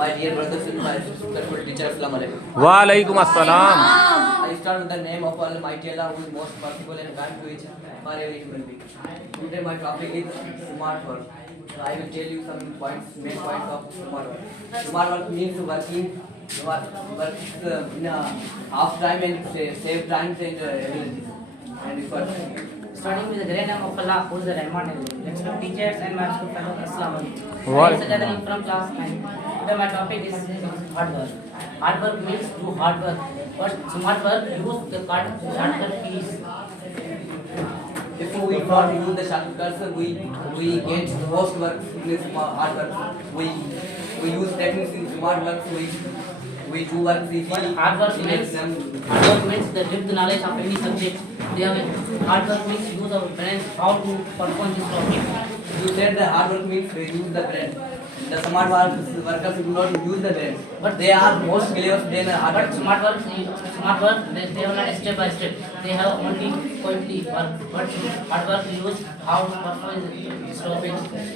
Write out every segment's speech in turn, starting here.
My dear brothers and my respectful teacher, Assalamu alaikum. वालेकुम अस्सलाम। I start with the name of Almighty Allah, who is most merciful and kind to each for every human being. Today my topic is smart work. So I will tell you some points, main points of smart work. Smart work means working in a half time and save time and energy and effort. Starting with the great name of Allah, who is the Rahman and respected teachers and my school fellows, Assalamu alaikum. Wa I am Sajjad from class 9. Today my topic is hard work. Hard work means do hard work, but smart work use the shortcut keys. If we not use the shortcuts, we get most work in this hard work. We use techniques in smart work. We do work easily. But hard work means the depth knowledge of any subject. They have hard work means use our brains how to perform this topic. You said the hard work means they use the brain. The smart workers do not use the brain, but they are most clever than the hard But workers. smart work, they have not step by step. They have only quickly work. But hard work use how to perform this topic,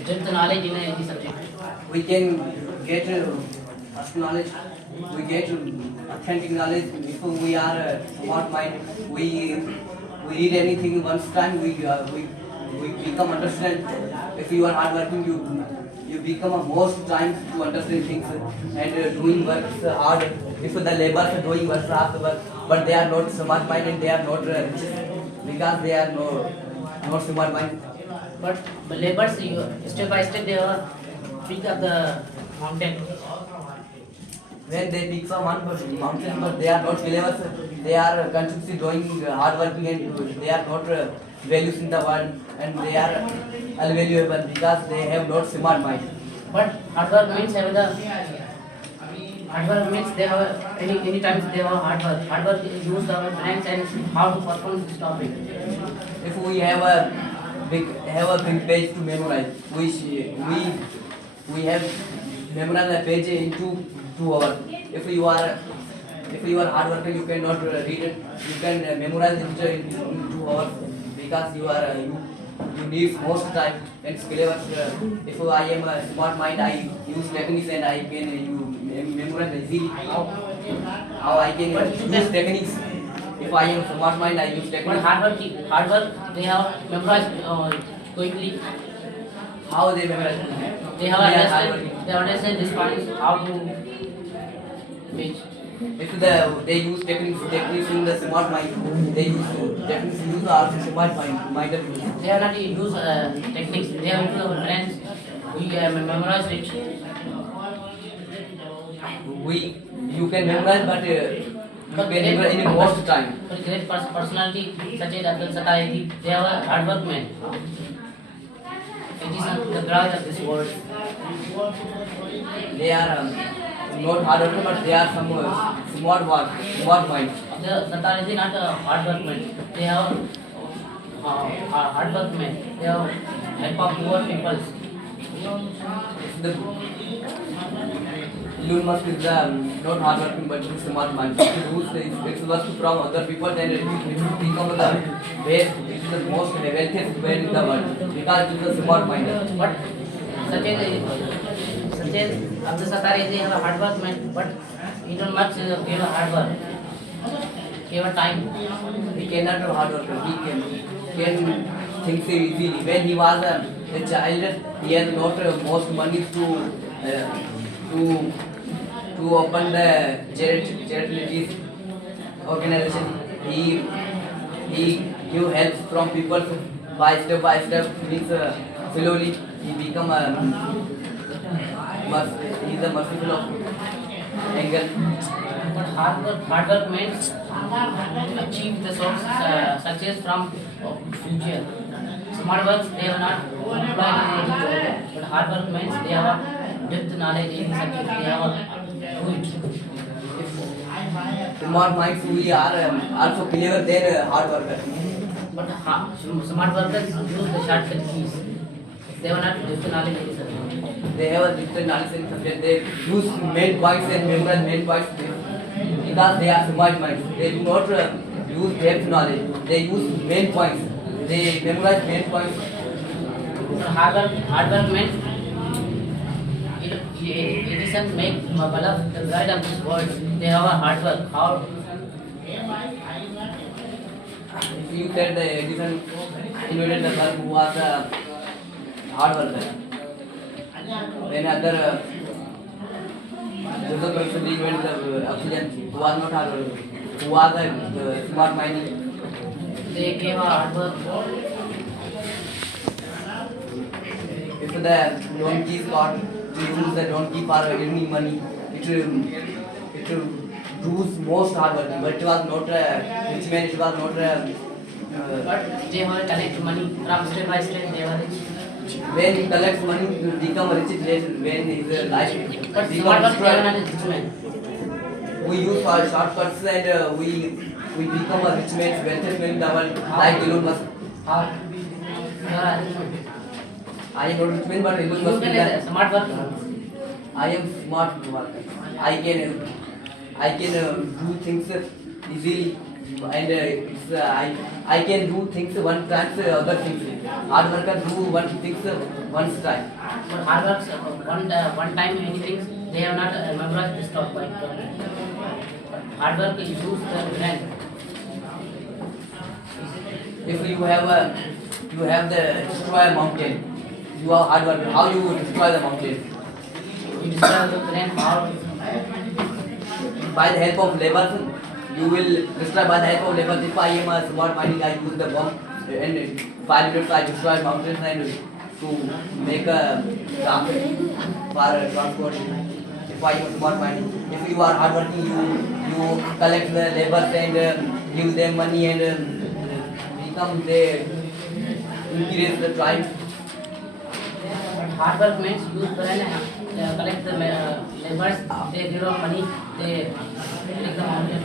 depth knowledge in any subject. We can get knowledge. We get authentic knowledge if we are smart mind. We read anything once time. We become understand. If you are hard working, you become a most time to understand things and doing work hard. If the laborers are doing work hard work, but they are not smart mind and they are not rich because they are not smart mind. But the laborers, step by step, they are pick up the mountain. When they pick some mountain, but they are not clever, they are continuously doing hard working and they are not values in the world and they are unvaluable because they have not smart mind. But hard work means they have any times they have hard work. Hard work is use our brains and how to perform this topic. If we have a big page to memorize, we have memorized the page in 2 hours. If you are hard worker, you cannot read it. You can memorize it in 2 hours because you need most time and clever. If I am a smart mind, I use techniques and I can memorize easily. How I can use techniques. If I am a smart mind, I use But techniques. hard work, they have memorized quickly. How they memorize? They have understand this point how to make. If they use techniques in the smart mind, they use techniques use also smart mind. They have not use techniques. They have used our brains. We memorize it. You can memorize, but you can memorize in most time. But great personality such as Abdul Sattar, they have a hard work man. It is the growth of this world. They are not hard worker, but they are some smart mind. The Sattar is not a hard work man. They have hard work man. They have help of poor people. Elon Musk is not hard working, but he's smart mind. He takes work from other people, then it become the best. It is the most wealthiest man in the world because it is a smart mind. But such as Abdul Sattar is a hard work man, but Elon Musk gave a hard work. Gave a time. He cannot do hard work. He can think easily. When he was a child, he has not most money to open the charities organization. He give help from people by step. Means slowly he become he's a merciful of anger. But hard work means achieve the success from future. Smart works they have not applied in any job, but hard work means they have depth knowledge in subject. They have do it. Smart minds we are also clever than hard worker. But smart workers use the shortcut keys. They have not depth knowledge in subject. They have a different knowledge in subject. They use main points and memorize main points because they are smart minds. They do not use depth knowledge. They use main points. They memorize main points. Hard work means Edison make Malaf the guide of this world. They have a hard work. How? You said the Edison invented the bulb who was a hard worker. When other Joseph Wilson invented the oxygen who was not hard worker, who was a smart mind. They gave a hard work. If the donkey is got to use the donkey for earning money, it does most hard work. But it was not rich man. It was not. But they will collect money from step by step. They were rich. When he collects money, he become rich later. When his life But become what was destroyed. given as rich man? We use for shortcuts and we become a rich man's wealthiest man in the world, like Elon Musk. How? Rich man. I am not rich man, but Elon You Musk can is that. smart work. I am smart worker. I can do things easily, and I can do things one time other things. Hard worker do one things once time. But hard work, one time many things, they have not memorized this thought quite properly. Hard work is used the brain. If you have the destroy a mountain, you are hard worker. How you destroy the mountain? You describe the brain how By the help of labor, you will destroy by the help of labor. If I am a smart mining, I use the bomb and in 5 minutes I destroy mountains and to make a traffic for transport. If I am a smart mining, if you are hardworking, you collect the labor and give them money and become the increase the tribe. hard work means use brain and collect the labors, they give out money, they take the mountain.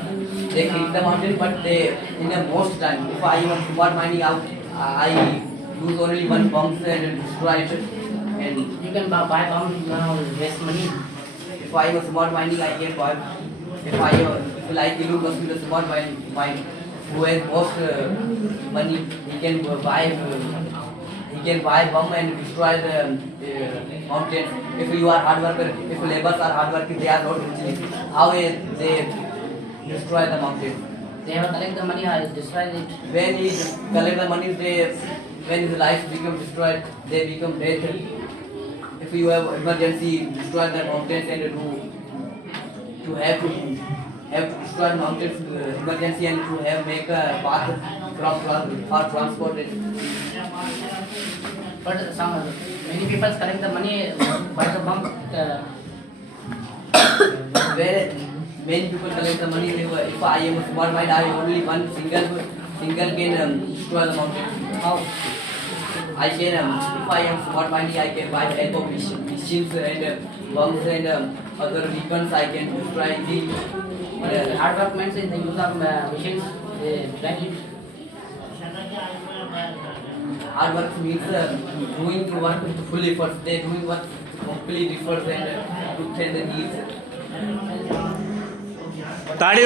They click the mountain, but they in a most time. If I am smart mining out, I use only one bomb and destroy it. And You can buy bomb, waste money. if I am a smart mining, I can buy. If like Elon Musk is a smart mine who has most money, he can buy bomb and destroy the mountain. If you are hard worker, if laborers are hard working, they are not rich. How they destroy the mountain? They have collect the money, I destroy it. When he collect the money, when his life become destroyed, they become dead. If you have emergency, destroy the mountains and to destroy mountains emergency and to have make a path for transport. But many people collect the money by the bomb. Where many people collect the money, if I am a smart mind, I only one single can destroy the mountain. How? I can, if I am smart mind, I can buy the help of machines and bombs and other weapons. I can destroy the Hard work means in the use of machines, they drive it. hard work means doing work with full effort. They doing work complete effort and to tend the needs. ताड़ी